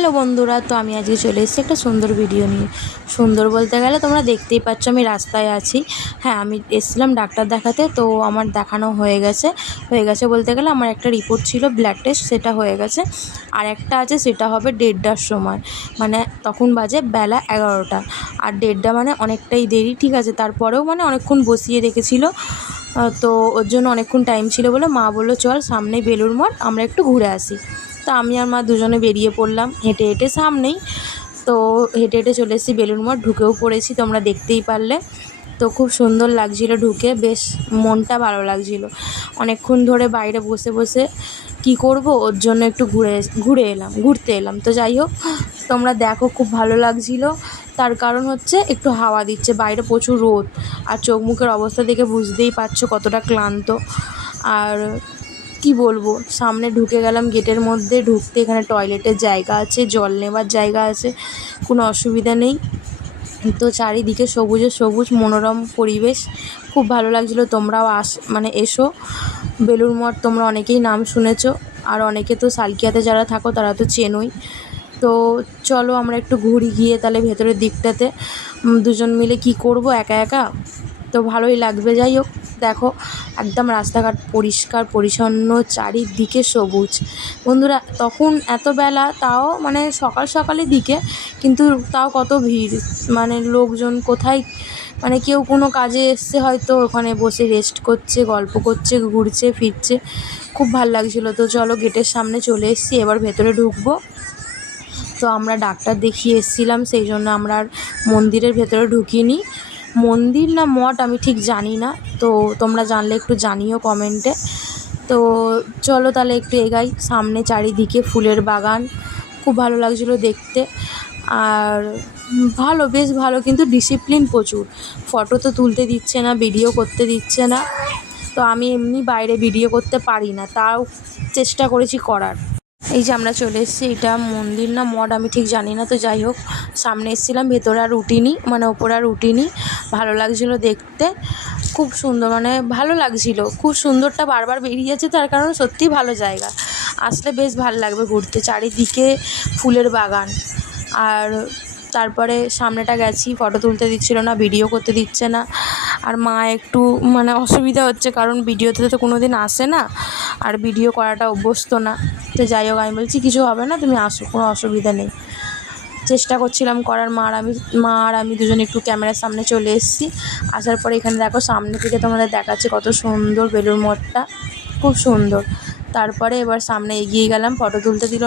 Hello বন্ধুরা, তো আমি আজকে চলে এসেছি একটা সুন্দর ভিডিও নিয়ে। সুন্দর বলতে গেলে তোমরা দেখতেই পাচ্ছ আমি রাস্তায় আছি। হ্যাঁ আমি এসেছিলাম ডাক্তার দেখাতে, তো আমার দেখানো হয়ে গেছে। হয়ে গেছে বলতে গেলে আমার একটা রিপোর্ট ছিল ব্লাড টেস্ট সেটা হয়ে গেছে। আর একটা আছে, সেটা হবে দেড়টার সময়। মানে তখন বাজে বেলা এগারোটা। আর দেড়টা মানে অনেকটাই দেরি, ঠিক আছে? তারপরেও মানে অনেকক্ষণ বসিয়ে রেখেছিল। তো ওর জন্য অনেকক্ষণ টাইম ছিল বলে মা বলল, চল সামনেই বেলুর মঠ, আমরা একটু ঘুরে আসি। তো আমি আর মা দুজনে বেরিয়ে পড়লাম হেঁটে হেঁটে সামনেই। তো হেঁটে হেঁটে চলে এসেছি বেলুর মঠ, ঢুকেও পড়েছি, তোমরা দেখতেই পারলে। তো খুব সুন্দর লাগছিল ঢুকে, বেশ মনটা ভালো লাগছিল। অনেকক্ষণ ধরে বাইরে বসে বসে কি করব, ওর জন্য একটু ঘুরে ঘুরে এলাম, ঘুরতে এলাম। তো যাই হোক, তোমরা দেখো খুব ভালো লাগছিল। তার কারণ হচ্ছে একটু হাওয়া দিচ্ছে, বাইরে প্রচুর রোদ। আর চোখ মুখের অবস্থা দেখে বুঝতেই পারছ কতটা ক্লান্ত। আর কি বলব? সামনে ঢুকে গেলাম গেটের মধ্যে, ঢুকতে এখানে টয়লেটের জায়গা আছে, জল নেবার জায়গা আছে, কোনো অসুবিধা নেই। তো চারিদিকে সবুজে সবুজ, মনোরম পরিবেশ। খুব ভালো লাগছিল তোমরাও আস মানে এসো। বেলুর মঠ তোমরা অনেকেই নাম শুনেছো, আর অনেকে তো সালকিয়াতে যারা থাকো তারা তো চেনোই। তো চলো আমরা একটু ঘুরি গিয়ে তাহলে ভেতরের দিকটাতে। দুজন মিলে কি করব, একা একা? তো ভালোই লাগবে, যাই হোক। দেখো একদম রাস্তাঘাট পরিষ্কার, পরিচ্ছন্ন, চারিদিকে সবুজ। বন্ধুরা, তখন এত বেলা তাও মানে সকাল সকালের দিকে কিন্তু তাও কত ভিড়। মানে লোকজন কোথায় মানে কেউ কোনো কাজে এসছে হয়তো ওখানে বসে রেস্ট করছে, গল্প করছে, ঘুরছে, ফিরছে। খুব ভালো লাগছিল। তো চলো গেটের সামনে চলে এসেছি, এবার ভেতরে ঢুকবো। তো আমরা ডাক্তার দেখিয়ে এসেছিলাম, সেই জন্য আমরা আর মন্দিরের ভেতরে ঢুকিনি। মন্দির না মঠ আমি ঠিক জানি না। তো তোমরা জানলে একটু জানিও কমেন্টে। তো চলো তাহলে একটু এগাই। সামনে চারিদিকে ফুলের বাগান। খুব ভালো লাগছিল দেখতে। আর ভালো, বেশ ভালো, কিন্তু ডিসিপ্লিন প্রচুর। ফটো তো তুলতে দিচ্ছে না ভিডিও করতে দিচ্ছে না। তো আমি এমনি বাইরে ভিডিও করতে পারি না। তাও চেষ্টা করেছি করার। এই যে আমরা চলে এসেছি, এটা মন্দির না মঠ আমি ঠিক জানি না। তো যাই হোক, সামনে এসেছিলাম, ভেতরে আর উঠিনি মানে ওপরে আর উঠিনি ভালো লাগছিল দেখতে। খুব সুন্দর মানে ভালো লাগছিল। খুব সুন্দরটা বারবার বেরিয়ে যাচ্ছে তার কারণ সত্যিই ভালো জায়গা। আসলে বেশ ভালো লাগবে ঘুরতে, চারিদিকে ফুলের বাগান। আর তারপরে সামনেটা গেছি ফটো তুলতে দিচ্ছিল না ভিডিও করতে দিচ্ছে না। আর মা একটু মানে অসুবিধা হচ্ছে, কারণ ভিডিওতে তো কোনো দিন আসে না। আর ভিডিও করাটা অভ্যস্ত না। তো যাই হোক, আমি বলছি, কিছু হবে না, তুমি আসো, কোনো অসুবিধা নেই। চেষ্টা করছিলাম করার, মা আর আমি, মা আর আমি দুজন একটু ক্যামেরার সামনে চলে এসেছি। আসার পরে এখানে দেখো সামনে থেকে তোমাদের দেখাচ্ছে কত সুন্দর বেলুর মঠটা। খুব সুন্দর। তারপরে এবার সামনে এগিয়ে গেলাম ফটো তুলতে দিল